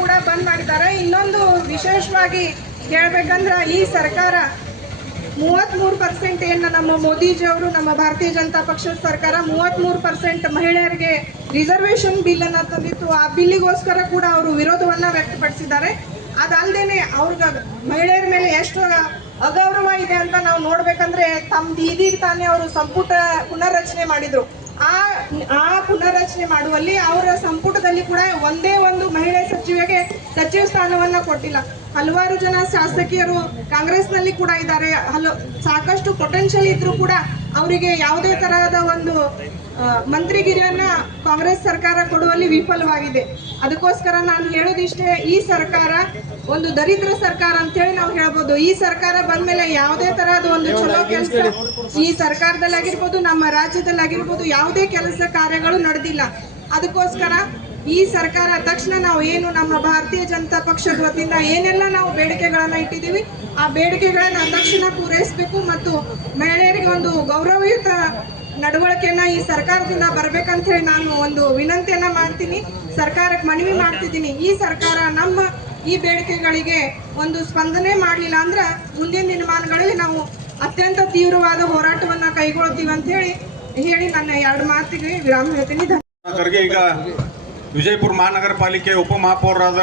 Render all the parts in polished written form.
ಕೂಡ ಬಂದ್ ಮಾಡಿದ್ದಾರೆ. ಇನ್ನೊಂದು ವಿಶೇಷವಾಗಿ ಹೇಳ್ಬೇಕಂದ್ರೆ ಈ ಸರ್ಕಾರ 33% ಏನು ನಮ್ಮ ಮೋದಿಜಿಯವರು ನಮ್ಮ ಭಾರತೀಯ ಜನತಾ ಪಕ್ಷದ ಸರ್ಕಾರ 33% ಮಹಿಳೆಯರಿಗೆ ರಿಸರ್ವೇಷನ್ ಬಿಲ್ ಅನ್ನ ತಂದಿತ್ತು. ಆ ಬಿಲ್ಲಿಗೋಸ್ಕರ ಕೂಡ ಅವರು ವಿರೋಧವನ್ನ ವ್ಯಕ್ತಪಡಿಸಿದ್ದಾರೆ. ಅದಲ್ಲದೆ ಅವ್ರಿಗೆ ಮಹಿಳೆಯರ ಮೇಲೆ ಎಷ್ಟು ಅಗೌರವ ಇದೆ ಅಂತ ನಾವು ನೋಡ್ಬೇಕಂದ್ರೆ ತಮ್ಮ ಇದೀಗ ತಾನೇ ಅವರು ಸಂಪುಟ ಪುನರ್ರಚನೆ ಮಾಡಿದ್ರು. ಆ ಪುನರ್ರಚನೆ ಮಾಡುವಲ್ಲಿ ಅವರ ಸಂಪುಟದಲ್ಲಿ ಕೂಡ ಒಂದೇ ಒಂದು ಮಹಿಳೆ ಸಚಿವೆಗೆ ಸಚಿವ ಸ್ಥಾನವನ್ನ ಕೊಟ್ಟಿಲ್ಲ. ಹಲವಾರು ಜನ ಶಾಸಕಿಯರು ಕಾಂಗ್ರೆಸ್ನಲ್ಲಿ ಕೂಡ ಇದ್ದಾರೆ. ಸಾಕಷ್ಟು ಪೊಟೆನ್ಷಿಯಲ್ ಇದ್ರೂ ಕೂಡ ಅವರಿಗೆ ಯಾವುದೇ ತರಹದ ಒಂದು ಮಂತ್ರಿಗಿರಿಯನ್ನ ಕಾಂಗ್ರೆಸ್ ಸರ್ಕಾರ ಕೊಡುವಲ್ಲಿ ವಿಫಲವಾಗಿದೆ. ಅದಕ್ಕೋಸ್ಕರ ನಾನು ಹೇಳೋದಿಷ್ಟೇ, ಈ ಸರ್ಕಾರ ಒಂದು ದರಿದ್ರ ಸರ್ಕಾರ ಅಂತ ಹೇಳಿ ನಾವು ಹೇಳ್ಬೋದು. ಈ ಸರ್ಕಾರ ಬಂದ್ಮೇಲೆ ಯಾವುದೇ ತರಹದ ಒಂದು ಚಲೋ ಕೆಲಸ ಈ ಸರ್ಕಾರದಲ್ಲಾಗಿರ್ಬೋದು, ನಮ್ಮ ರಾಜ್ಯದಲ್ಲಾಗಿರ್ಬೋದು ಯಾವುದೇ ಕೆಲಸ ಕಾರ್ಯಗಳು ನಡೆದಿಲ್ಲ. ಅದಕ್ಕೋಸ್ಕರ ಈ ಸರ್ಕಾರ ತಕ್ಷಣ ನಾವು ಏನು ನಮ್ಮ ಭಾರತೀಯ ಜನತಾ ಪಕ್ಷದ ವತಿಯಿಂದ ಏನೆಲ್ಲ ನಾವು ಬೇಡಿಕೆಗಳನ್ನ ಇಟ್ಟಿದ್ದೀವಿ ಆ ಬೇಡಿಕೆಗಳನ್ನ ತಕ್ಷಣ ಪೂರೈಸಬೇಕು ಮತ್ತು ಮಹಿಳೆಯರಿಗೆ ಒಂದು ಗೌರವಯುತ ನಡವಳಿಕೆಯನ್ನ ಈ ಸರ್ಕಾರದಿಂದ ಬರ್ಬೇಕಂತ ಹೇಳಿ ನಾನು ಒಂದು ವಿನಂತಿಯನ್ನ ಮಾಡ್ತೀನಿ, ಸರ್ಕಾರಕ್ಕೆ ಮನವಿ ಮಾಡ್ತಿದ್ದೀನಿ. ಈ ಸರ್ಕಾರ ನಮ್ಮ ಈ ಬೇಡಿಕೆಗಳಿಗೆ ಒಂದು ಸ್ಪಂದನೆ ಮಾಡಲಿಲ್ಲ ಅಂದ್ರೆ ಮುಂದಿನ ದಿನಮಾನಗಳಲ್ಲಿ ನಾವು ಅತ್ಯಂತ ತೀವ್ರವಾದ ಹೋರಾಟವನ್ನ ಕೈಗೊಳ್ತೀವಿ ಅಂತ ಹೇಳಿ ನನ್ನ 2 ಮಾತಿಗೆ ವಿರಾಮ ಹೇಳ್ತೀನಿ. ಈಗ ವಿಜಯಪುರ ಮಹಾನಗರ ಪಾಲಿಕೆ ಉಪಮಹಾಪೌರರಾದ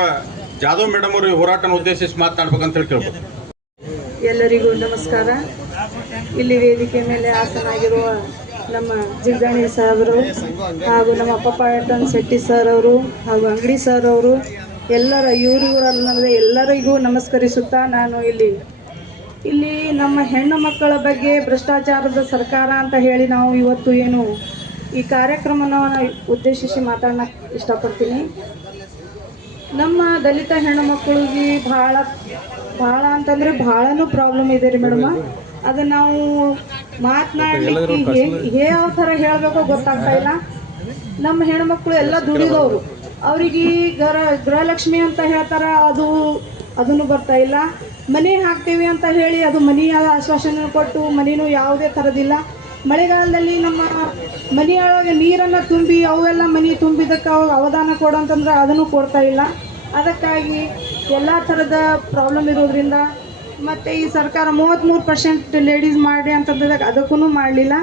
ಜಾಧವ್ ಮೇಡಮ್ ಅವರು ಹೋರಾಟ ಉದ್ದೇಶಿಸಿ ಮಾತನಾಡ್ಬೇಕಂತ ಹೇಳಿ ಕೇಳ್ಬೋದು. ಎಲ್ಲರಿಗೂ ನಮಸ್ಕಾರ. ಇಲ್ಲಿ ವೇದಿಕೆ ಮೇಲೆ ಆಸನಾಗಿರುವ ನಮ್ಮ ಜಿಲ್ದಾಣಿ ಸಾಹೇಬರು ಹಾಗೂ ನಮ್ಮ ಪಪ್ಪಾಯಟನ್ ಶೆಟ್ಟಿ ಸರ್ ಅವರು ಹಾಗೂ ಅಂಗಡಿ ಸರ್ ಅವರು ಇವರಲ್ಲದೆ ಎಲ್ಲರಿಗೂ ನಮಸ್ಕರಿಸುತ್ತಾ ನಾನು ಇಲ್ಲಿ ನಮ್ಮ ಹೆಣ್ಣು ಮಕ್ಕಳ ಬಗ್ಗೆ ಭ್ರಷ್ಟಾಚಾರದ ಸರ್ಕಾರ ಅಂತ ಹೇಳಿ ನಾವು ಇವತ್ತು ಏನು ಈ ಕಾರ್ಯಕ್ರಮವನ್ನು ಉದ್ದೇಶಿಸಿ ಮಾತಾಡೋಕ್ಕೆ ಇಷ್ಟಪಡ್ತೀನಿ. ನಮ್ಮ ದಲಿತ ಹೆಣ್ಣು ಮಕ್ಕಳಿಗೆ ಭಾಳ ಅಂತಂದರೆ ಭಾಳನೂ ಪ್ರಾಬ್ಲಮ್ ಇದೆ ರೀ ಮೇಡಮ್. ಅದು ನಾವು ಮಾತನಾಡಲಿಕ್ಕೆ ಯಾವ ಥರ ಹೇಳಬೇಕೋ ಗೊತ್ತಾಗ್ತಾ ಇಲ್ಲ. ನಮ್ಮ ಹೆಣ್ಮಕ್ಳು ಎಲ್ಲ ದುಡಿದವರು, ಅವ್ರಿಗೆ ಗೃಹಲಕ್ಷ್ಮಿ ಅಂತ ಹೇಳ್ತಾರೆ, ಅದನ್ನು ಬರ್ತಾ ಇಲ್ಲ. ಮನೆ ಹಾಕ್ತೀವಿ ಅಂತ ಹೇಳಿ ಅದು ಮನೆಯ ಆಶ್ವಾಸನೆ ಕೊಟ್ಟು ಮನೆಯೂ ಯಾವುದೇ ಥರದಿಲ್ಲ. ಮಳೆಗಾಲದಲ್ಲಿ ನಮ್ಮ ಮನೆಯೊಳಗೆ ನೀರನ್ನು ತುಂಬಿ ಅವೆಲ್ಲ ಮನೆ ತುಂಬಿದ್ದಕ್ಕೆ ಅವಾಗ ಅವಧಾನ ಕೊಡೋಂತಂದ್ರೆ ಅದನ್ನು ಕೊಡ್ತಾ ಇಲ್ಲ. ಅದಕ್ಕಾಗಿ ಎಲ್ಲ ಥರದ ಪ್ರಾಬ್ಲಮ್ ಇರೋದ್ರಿಂದ ಮತ್ತು ಈ ಸರ್ಕಾರ 33% ಲೇಡೀಸ್ ಮಾಡಿ ಅಂತಂದಾಗ ಅದಕ್ಕೂ ಮಾಡಲಿಲ್ಲ.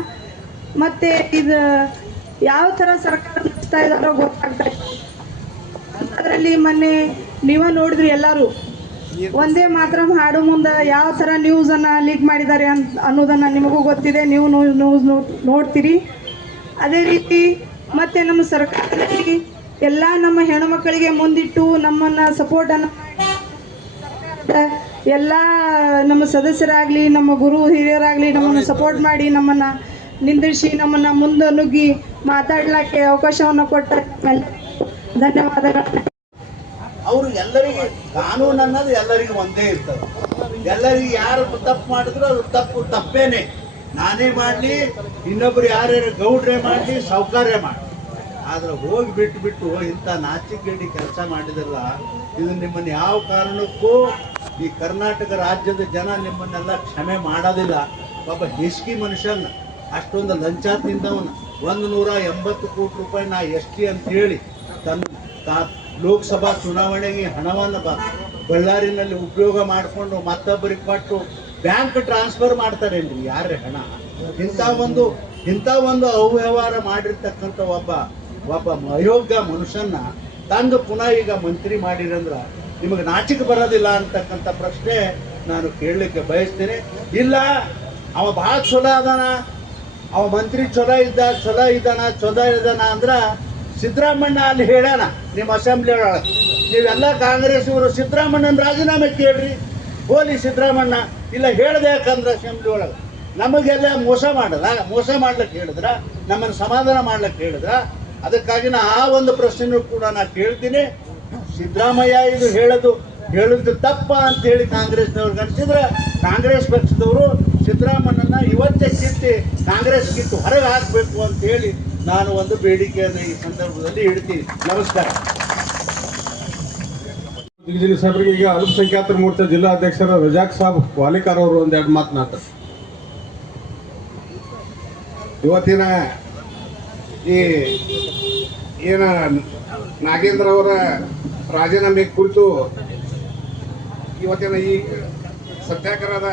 ಮತ್ತು ಇದು ಯಾವ ಥರ ಸರ್ಕಾರ ನಡೆಸ್ತಾ ಇದ್ದಾರೋ ಗೊತ್ತಾಗ್ತಾ ಇಲ್ಲ. ಅದರಲ್ಲಿ ಮೊನ್ನೆ ನೀವೇ ನೋಡಿದ್ರಿ, ಎಲ್ಲರೂ ಒಂದೇ ಮಾತ್ರ ಹಾಡು ಮುಂದೆ ಯಾವ ಥರ ನ್ಯೂಸನ್ನು ಲೀಕ್ ಮಾಡಿದ್ದಾರೆ ಅನ್ನೋದನ್ನು ನಿಮಗೂ ಗೊತ್ತಿದೆ, ನೀವು ನ್ಯೂಸ್ ನೋಡ್ತೀರಿ. ಅದೇ ರೀತಿ ಮತ್ತು ನಮ್ಮ ಸರ್ಕಾರದಲ್ಲಿ ಎಲ್ಲ ನಮ್ಮ ಹೆಣ್ಣುಮಕ್ಕಳಿಗೆ ಮುಂದಿಟ್ಟು ನಮ್ಮನ್ನು ಸಪೋರ್ಟನ್ನು ಎಲ್ಲ ನಮ್ಮ ಸದಸ್ಯರಾಗಲಿ ನಮ್ಮ ಗುರು ಹಿರಿಯರಾಗಲಿ ನಮ್ಮನ್ನು ಸಪೋರ್ಟ್ ಮಾಡಿ ನಮ್ಮನ್ನು ನಿಂದಿರಿಸಿ ನಮ್ಮನ್ನು ಮುಂದೆ ನುಗ್ಗಿ ಮಾತಾಡಲಿಕ್ಕೆ ಅವಕಾಶವನ್ನು ಕೊಟ್ಟ ಧನ್ಯವಾದಗಳು. ಅವರು ಎಲ್ಲರಿಗೆ ಕಾನೂನು ಅನ್ನೋದು ಎಲ್ಲರಿಗೂ ಒಂದೇ ಇರ್ತದೆ. ಎಲ್ಲರಿಗೆ ಯಾರು ತಪ್ಪು ಮಾಡಿದ್ರು ಅದು ತಪ್ಪೇನೆ. ನಾನೇ ಮಾಡಲಿ, ಇನ್ನೊಬ್ರು ಯಾರ್ಯಾರು ಗೌಡ್ರೆ ಮಾಡಲಿ, ಸೌಕರ್ಯ ಮಾಡಲಿ, ಆದ್ರೆ ಹೋಗಿ ಬಿಟ್ಟು ಇಂಥ ನಾಚಿಕೆಗೇಡಿ ಕೆಲಸ ಮಾಡಿದ್ರಲ್ಲ, ಇದು ನಿಮ್ಮನ್ನು ಯಾವ ಕಾರಣಕ್ಕೂ ಈ ಕರ್ನಾಟಕ ರಾಜ್ಯದ ಜನ ನಿಮ್ಮನ್ನೆಲ್ಲ ಕ್ಷಮೆ ಮಾಡೋದಿಲ್ಲ. ಪಾಪ ಹೆಸ್ಕಿ ಮನುಷ್ಯನ ಅಷ್ಟೊಂದು ಲಂಚ ತಿಂದವನು 180 ಕೋಟಿ ರೂಪಾಯಿ ನಾ ಎಷ್ಟಿ ಅಂತೇಳಿ ತನ್ನ ಲೋಕಸಭಾ ಚುನಾವಣೆಗೆ ಹಣವನ್ನು ಬಳ್ಳಾರಿನಲ್ಲಿ ಉಪಯೋಗ ಮಾಡಿಕೊಂಡು ಮತ್ತೊಬ್ಬರಿಗೆ ಕೊಟ್ಟು ಬ್ಯಾಂಕ್ ಟ್ರಾನ್ಸ್ಫರ್ ಮಾಡ್ತಾರೇನ್ರಿ? ಯಾರೇ ಹಣ? ಇಂಥ ಒಂದು ಅವ್ಯವಹಾರ ಮಾಡಿರ್ತಕ್ಕಂಥ ಒಬ್ಬ ಅಯೋಗ್ಯ ಮನುಷ್ಯನ ತಂದು ಪುನಃ ಈಗ ಮಂತ್ರಿ ಮಾಡಿರಂದ್ರೆ ನಿಮಗೆ ನಾಚಿಕೆ ಬರೋದಿಲ್ಲ ಅಂತಕ್ಕಂಥ ಪ್ರಶ್ನೆ ನಾನು ಕೇಳಲಿಕ್ಕೆ ಬಯಸ್ತೇನೆ. ಇಲ್ಲ, ಅವ ಭಾಳ ಚಲೋ ಅದಾನ, ಅವ ಮಂತ್ರಿ ಚಲೋ ಇದ್ದಾನ ಅಂದ್ರೆ ಸಿದ್ದರಾಮಣ್ಣ ಅಲ್ಲಿ ಹೇಳ್ಯಾನ ನಿಮ್ಮ ಅಸೆಂಬ್ಲಿ ಒಳಗೆ, ನೀವೆಲ್ಲ ಕಾಂಗ್ರೆಸ್ ಇವರು ಸಿದ್ದರಾಮಣ್ಣನ ರಾಜೀನಾಮೆ ಕೇಳ್ರಿ, ಹೋಲಿ ಸಿದ್ದರಾಮಣ್ಣ. ಇಲ್ಲ ಹೇಳ್ದೆ ಯಾಕಂದ್ರೆ ಅಸೆಂಬ್ಲಿ ಒಳಗೆ ನಮಗೆಲ್ಲ ಮೋಸ ಮಾಡ್ಲಿಕ್ಕೆ ಹೇಳಿದ್ರ, ನಮ್ಮನ್ನು ಸಮಾಧಾನ ಮಾಡ್ಲಿಕ್ಕೆ ಹೇಳಿದ್ರ. ಅದಕ್ಕಾಗಿ ಆ ಒಂದು ಪ್ರಶ್ನೆನೂ ಕೂಡ ನಾನು ಕೇಳ್ತೀನಿ. ಸಿದ್ದರಾಮಯ್ಯ ಇದು ಹೇಳೋದು ತಪ್ಪ ಅಂತೇಳಿ ಕಾಂಗ್ರೆಸ್ನವ್ರಿಗೆ ಅನಿಸಿದ್ರೆ ಕಾಂಗ್ರೆಸ್ ಪಕ್ಷದವರು ಸಿದ್ದರಾಮಣ್ಣನ ಇವತ್ತೇ ಕಾಂಗ್ರೆಸ್ ಕಿತ್ತು ಹೊರಗೆ ಹಾಕಬೇಕು ಅಂತೇಳಿ ನಾನು ಒಂದು ಬೇಡಿಕೆಯನ್ನು ಈ ಸಂದರ್ಭದಲ್ಲಿ ಇಡ್ತೀನಿ. ನಮಸ್ಕಾರ. ಸಾಹೇಬ್ರಿಗೆ ಈಗ ಅಲ್ಪಸಂಖ್ಯಾತರ ಮೋರ್ಚಾ ಜಿಲ್ಲಾ ಅಧ್ಯಕ್ಷರ ರಜಾಕ್ ಸಾಬ್ ವಾಲಿಕಾರ್ ಅವರು ಒಂದೆರಡು ಮಾತನಾಡ್ತಾರೆ. ಇವತ್ತಿನ ಈ ಏನ ನಾಗೇಂದ್ರ ಅವರ ರಾಜೀನಾಮೆ ಕುರಿತು ಇವತ್ತಿನ ಈ ಸತ್ಯಾಗ್ರಹದ